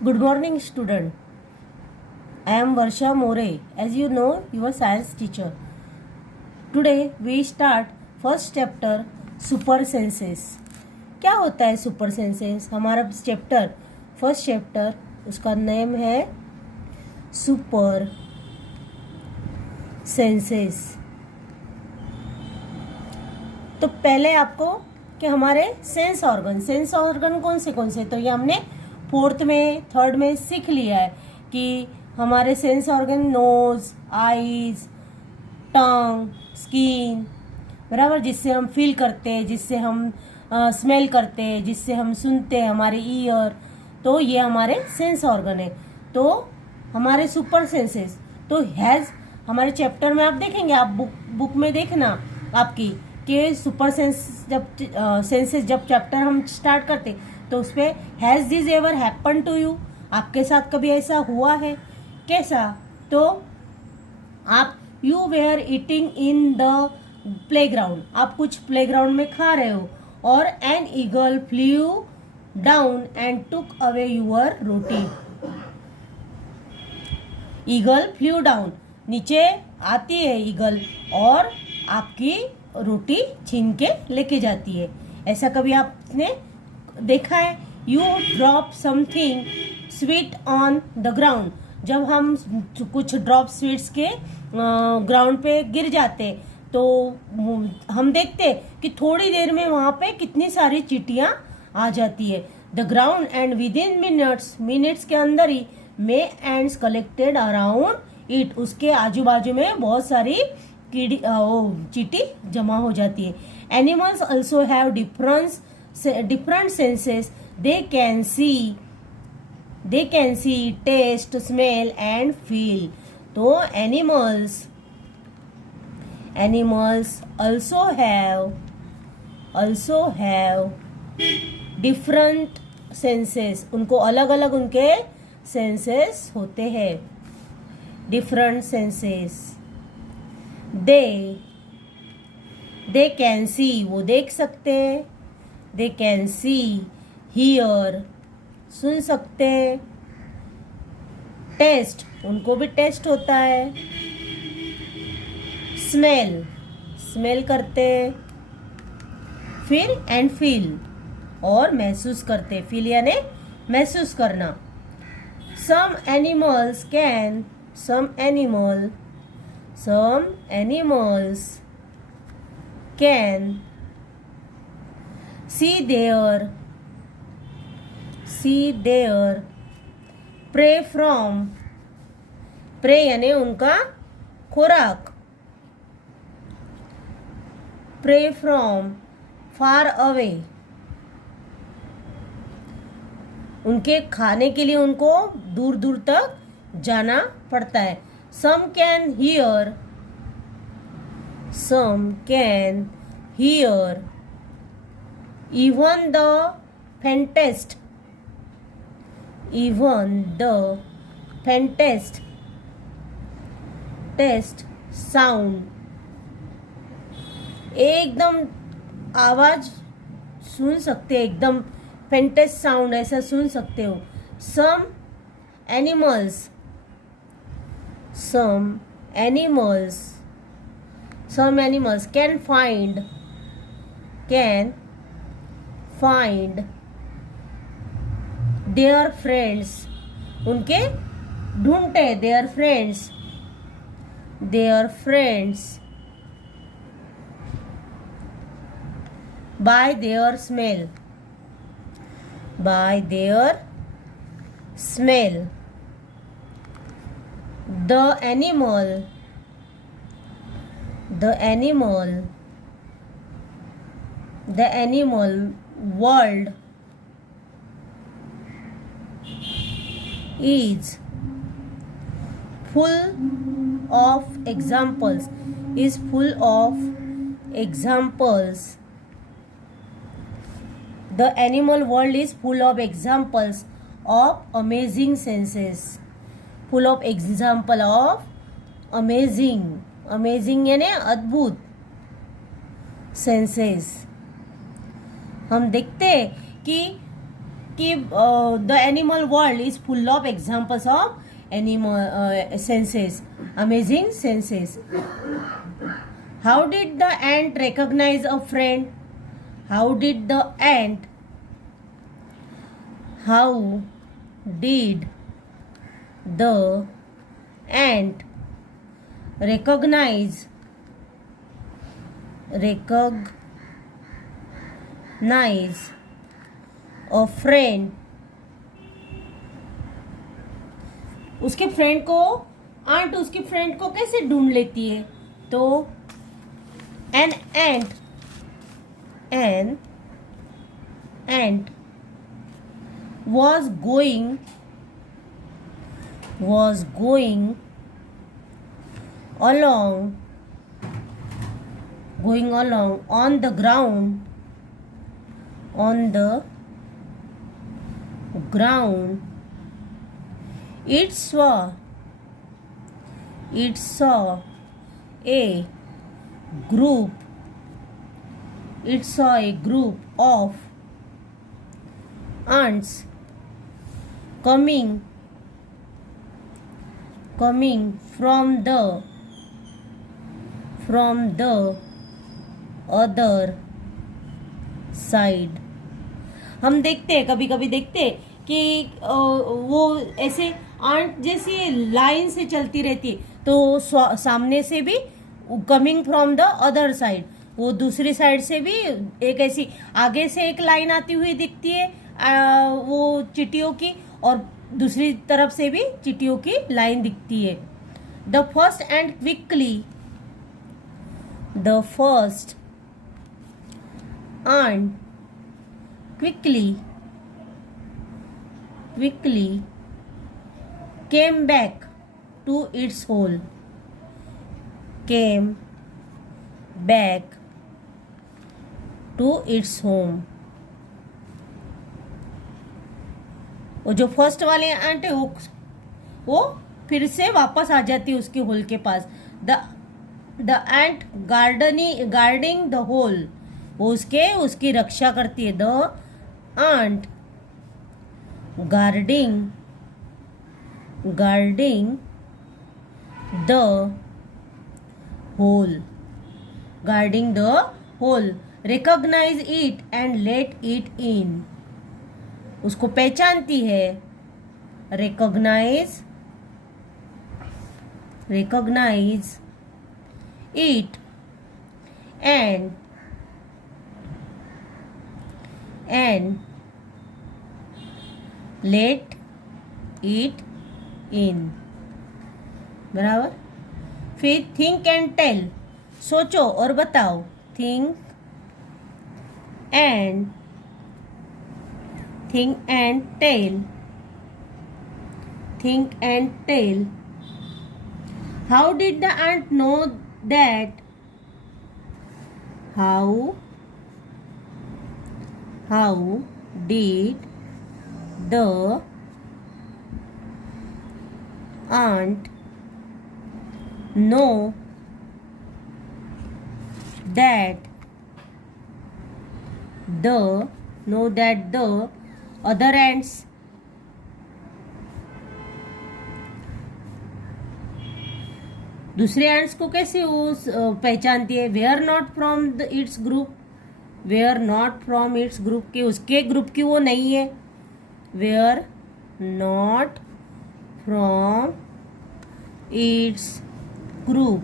Good morning, student. I am Varsha More. As you know, your science teacher. Today we start first chapter super senses. क्या होता है super senses? हमारा chapter first chapter उसका name है super senses. तो पहले आपको कि हमारे सेंस ऑर्गन कौन से तो ये हमने फोर्थ में थर्ड में सीख लिया है कि हमारे सेंस ऑर्गन नोज, आईज, टंग, स्किन, बराबर, जिससे हम फील करते हैं, जिससे हम स्मेल करते हैं, जिससे हम सुनते हैं, हमारे ईयर. तो ये हमारे सेंस ऑर्गन है. तो हमारे सुपर सेंसेस तो हैज हमारे चैप्टर में आप देखेंगे, आप बुक में देखना आपकी कि सुपर सेंसेस जब चैप्टर हम स्टार्ट करते तो उस पर has this ever happen to you, आपके साथ कभी ऐसा हुआ है? कैसा? तो आप you were eating in the playground, आप कुछ प्लेग्राउंड में खा रहे हो और an eagle flew down and took away your roti. Eagle flew down, नीचे आती है ईगल और आपकी रोटी छीन के लेके जाती है. ऐसा कभी आपने देखा है? You drop something sweet on the ground, जब हम कुछ ड्रॉप स्वीट्स के ग्राउंड पे गिर जाते तो हम देखते कि थोड़ी देर में वहां पे कितनी सारी चींटियां आ जाती है. The ground and with in minutes के अंदर ही मे एंड्स कलेक्टेड अराउंड इट, उसके आजू बाजू में बहुत सारी चींटी जमा हो जाती है. Animals also have different senses. They can see, taste, smell and feel. तो animals also have different senses. उनको अलग अलग उनके senses होते हैं. different senses. they can see, वो देख सकते हैं. they can see, hear, सुन सकते हैं. टेस्ट, उनको भी टेस्ट होता है. स्मेल करते हैं. फिर एंड फील, और महसूस करते. फील यानी महसूस करना. some animals can see their prey from, prey यानी उनका खुराक. prey from far away, उनके खाने के लिए उनको दूर दूर तक जाना पड़ता है. some can hear even the faintest sound, एकदम आवाज सुन सकते हैं, एकदम फेंटेस्ट साउंड ऐसा सुन सकते हो. some animals can find their friends, उनके ढूंढते हैं. their friends by their smell. the animal world is full of examples. The animal world is full of examples of amazing senses. Full of example of amazing यानी अद्भुत senses. हम देखते हैं कि कि the animal world is full of examples of animal senses, amazing senses. How did the ant recognize a friend? How did the ant, how did the ant recognize a friend? उसके friend को, ant उसकी friend को कैसे ढूंढ लेती है? तो an ant was going along on the ground, it saw a group of ants coming from the other side. हम देखते हैं, कभी कभी देखते हैं कि वो ऐसे आंट जैसी लाइन से चलती रहती है, तो सामने से भी coming from the other side, वो दूसरी साइड से भी एक ऐसी आगे से एक लाइन आती हुई दिखती है वो चींटियों की, और दूसरी तरफ से भी चींटियों की लाइन दिखती है. The first and The first ant quickly came back to its hole. Came back to its home. वो जो फर्स्ट वाले आंट है वो फिर से वापस आ जाती है उसके होल के पास. The ant guarding the hole, वो उसकी रक्षा करती है. The ant guarding the hole, recognise it and let it in, उसको पहचानती है. Recognise it and let it in. बराबर. फिर think and tell, सोचो और बताओ. think and tell. How did the ant know that? How did the ant know that the other ants दूसरे ants को कैसे वो पहचानती है? Were not from its group, के उसके ग्रुप की वो नहीं है. Were not from its group.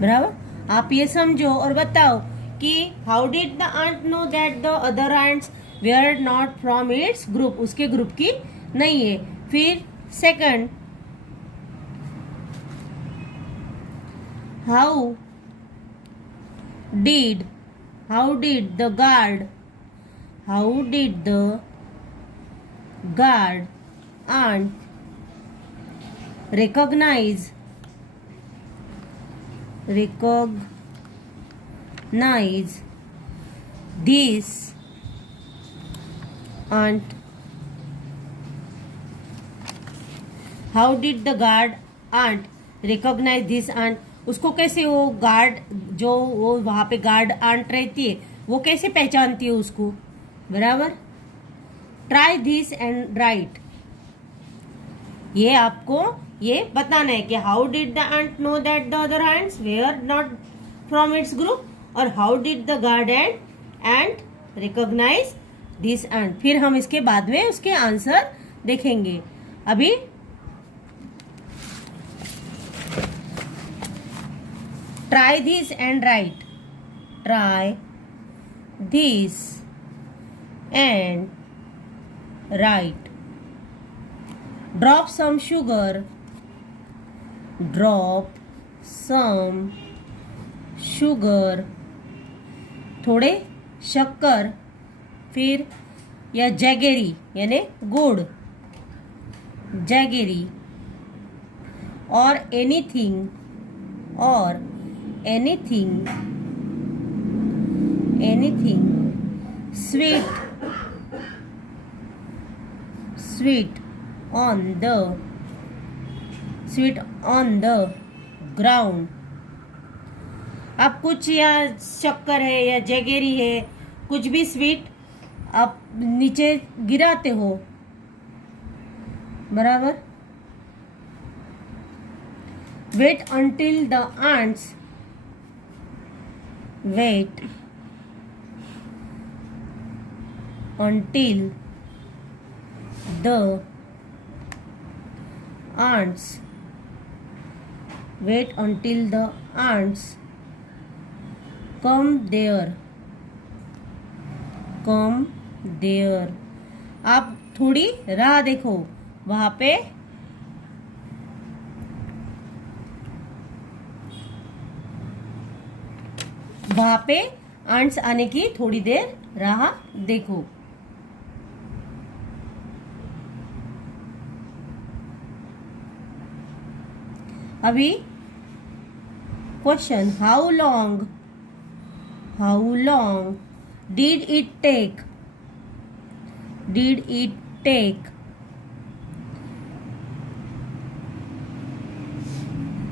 बराबर. आप ये समझो और बताओ कि how did the ant know that the other ants were not from its group, उसके ग्रुप की नहीं है. फिर second, How did the guard ant recognize this ant? How did the guard ant recognize this ant? उसको कैसे वो guard, जो वो वहाँ पे गार्ड आंट रहती है, वो कैसे पहचानती है उसको? बराबर. Try this and write. ये आपको ये बताना है कि how did the ant know that the other ants were not from its group, और how did the guard ant recognise this ant. फिर हम इसके बाद में उसके आंसर देखेंगे। अभी try this and write. Try this and write. Drop some sugar. Drop some sugar. थोड़े शक्कर। फिर या जैगेरी यानी गुड़, जैगेरी। और anything sweet on the ground. आप कुछ या शक्कर है या जैगेरी है, कुछ भी स्वीट आप नीचे गिराते हो, बराबर। Wait until the ants wait until the ants wait until the ants come there। आप थोड़ी राह देखो, वहां पे आंट्स आने की थोड़ी देर राह देखो। अभी question, how long did it take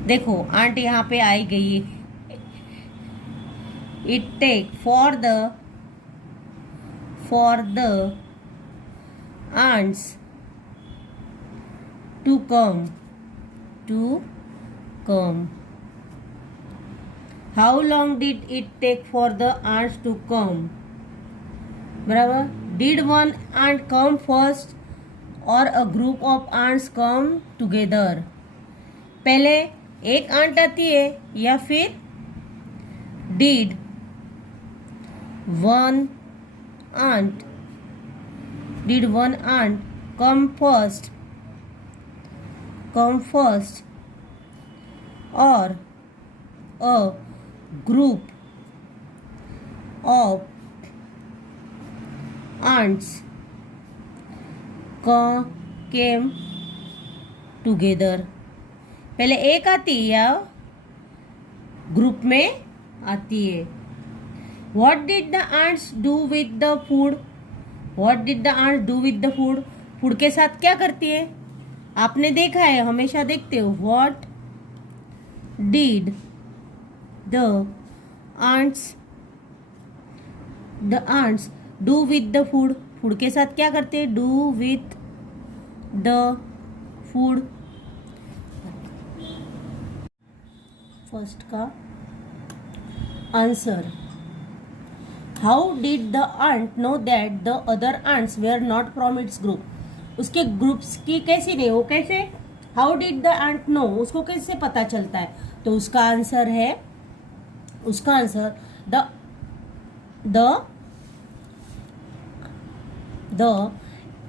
देखो आंट यहाँ पे आई गई है। It take for the ants to come। How long did it take for the ants to come? बराबर। Did one ant come first or a group of ants come together? पहले एक aunt आती है या फिर did one ant come first or a group of ants came together। पहले एक आती है या ग्रुप में आती है। What did the ants do with the food? Food के साथ क्या करती है? आपने देखा है, हमेशा देखते हो। What did the ants do with the food? Food के साथ क्या करते हैं? Do with the food। First का answer, how did the ant know that the अदर ants were not from its group. उसके ग्रुप्स की कैसी नहीं, वो कैसे, how did the ant know, उसको कैसे पता चलता है? तो उसका answer the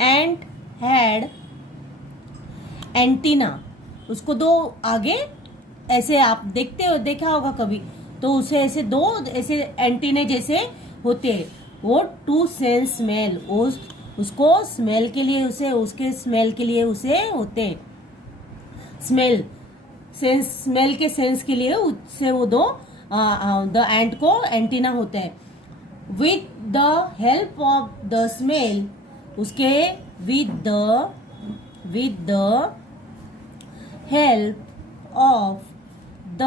ant had antenna. उसको दो आगे ऐसे, आप देखा होगा कभी, तो उसे ऐसे दो ऐसे एंटीने जैसे होते हैं, वो टू सेंस स्मेल, उसको स्मेल के लिए उसे होते हैं। स्मेल के सेंस के लिए उससे वो दो द एंट को एंटीना होता है। With the help of the smell, उसके with the help of the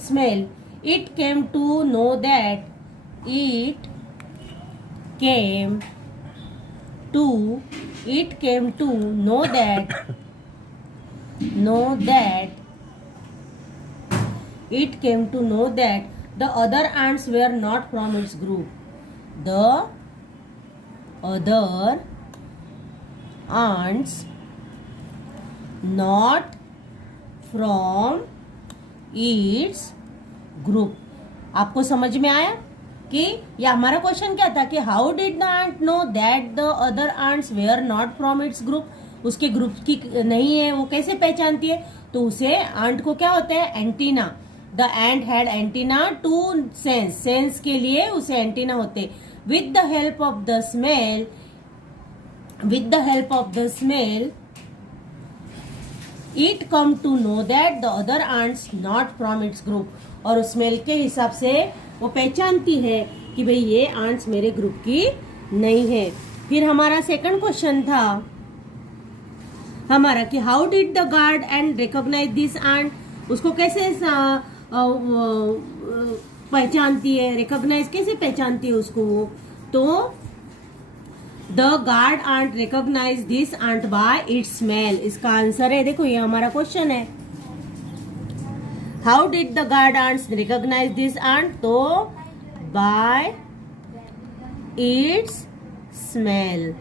smell it came to know that it came to know that the other ants were not from its group. The other ants not from its group. आपको समझ में आया कि ये हमारा question क्या था कि how did the ant know that the other ants were not from its group, उसके ग्रुप की नहीं है, वो कैसे पहचानती है? तो उसे आंट को क्या होता है? Antenna. The ant had antenna to sense के लिए उसे एंटीना होते. With the help of the smell it come to know that the other ants not from its group. और स्मेल के हिसाब से वो पहचानती है कि भाई ये आंट्स मेरे ग्रुप की नहीं है. फिर हमारा सेकंड क्वेश्चन था हमारा कि how did the guard ant recognize this ant. उसको कैसे पहचानती है, रिकॉग्नाइज कैसे पहचानती है उसको? तो the guard ant recognize this ant by its smell. इसका आंसर है, देखो ये हमारा क्वेश्चन है, how did the guard ants recognize this ant? तो बाय इट्स स्मेल.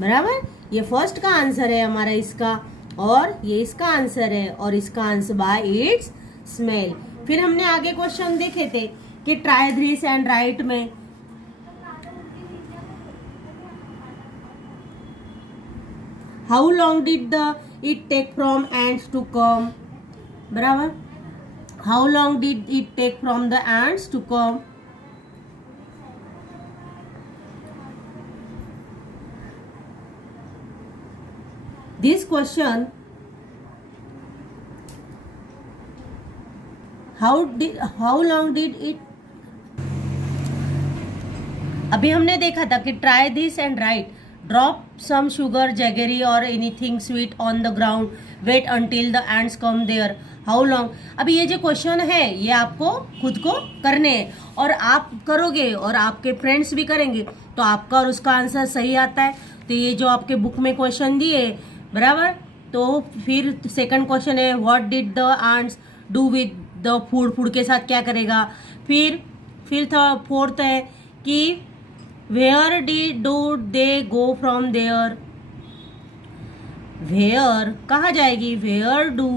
बराबर. ये फर्स्ट का आंसर है हमारा इसका, और ये इसका आंसर है, और इसका आंसर बाय इट्स स्मेल. फिर हमने आगे क्वेश्चन देखे थे कि ट्राई दिस एंड राइट में how long did it take from ants to come. बराबर. How long did it take from the ants to come. This question, how long did it? अभी हमने देखा था कि try this and write, drop some sugar, jaggery और anything sweet on the ground, wait until the ants come there, how long. अभी ये जो question है ये आपको खुद को करने हैं, और आप करोगे और आपके फ्रेंड्स भी करेंगे तो आपका और उसका आंसर सही आता है. तो ये जो आपके बुक में क्वेश्चन दिए, बराबर. तो फिर सेकंड क्वेश्चन है what did the ants do with the food. Food के साथ क्या करेगा? फिर फोर्थ है कि where do they go from there. Where कहाँ जाएगी? Where do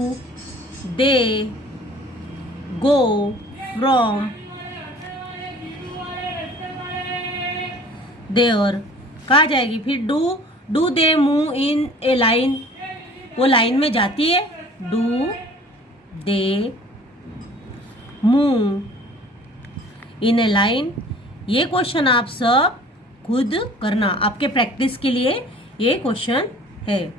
they go from there कहाँ जाएगी? फिर do they move in a line, वो लाइन में जाती है. Do they move in a line. ये क्वेश्चन आप सब खुद करना, आपके प्रैक्टिस के लिए ये क्वेश्चन है.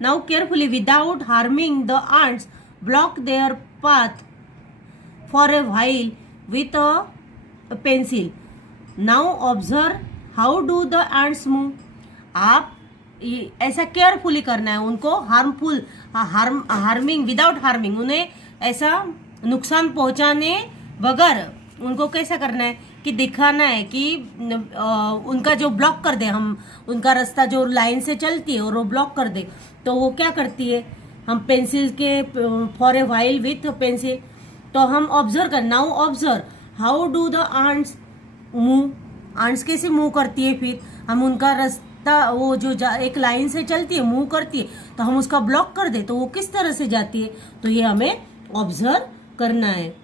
Now carefully without harming the ants, block their path for a while with a pencil. Now observe how do the ants move. आप ऐसा केयरफुली करना है उनको, हार्मिंग विदाउट हार्मिंग, उन्हें ऐसा नुकसान पहुंचाने बगैर उनको कैसा करना है कि दिखाना है कि उनका जो ब्लॉक कर दे, हम उनका रास्ता जो लाइन से चलती है और वो ब्लॉक कर दे, तो वो क्या करती है, हम पेंसिल के for a while with pencil, तो हम ऑब्जर्व कर. Now observe how do the ants move. Ants कैसे मूव करती है, फिर हम उनका रास्ता वो जो एक लाइन से चलती है, मूव करती है, तो हम उसका ब्लॉक कर दे तो वो किस तरह से जाती है, तो ये हमें ऑब्जर्व करना है.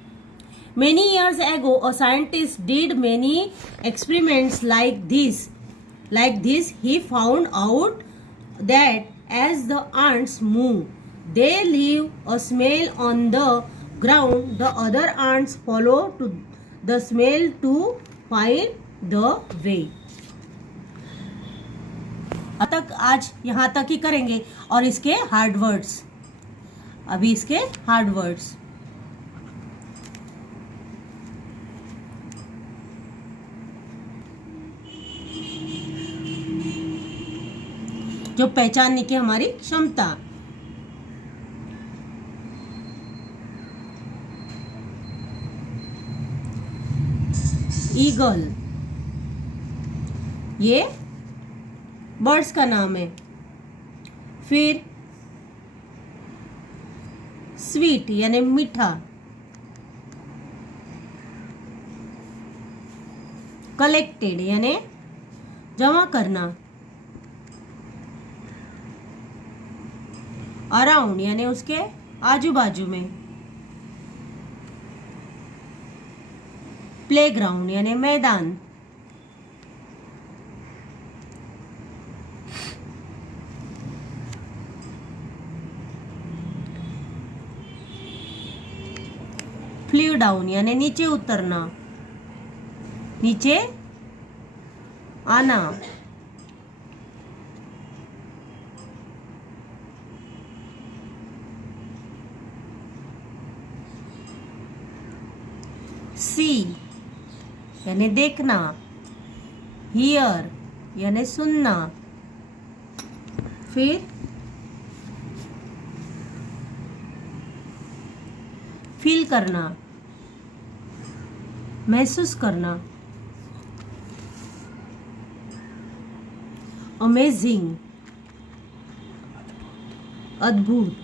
Many years ago, a scientist did many experiments like this. He found out that as the ants move, they leave a smell on the ground. The other ants follow to the smell to find the way. अब तक आज यहाँ तक ही करेंगे, और इसके hard words, अभी इसके हार्ड वर्ड्स. जो पहचानने की हमारी क्षमता. ईगल, ये बर्ड्स का नाम है। फिर स्वीट यानी मीठा, कलेक्टेड यानी जमा करना, अराउंड यानी उसके आजू बाजू में, प्लेग्राउंड यानी मैदान, फ्ली डाउन यानी नीचे उतरना, नीचे आना, सी यानी देखना, हियर यानी सुनना, फिर फील करना, महसूस करना, अमेजिंग अद्भुत,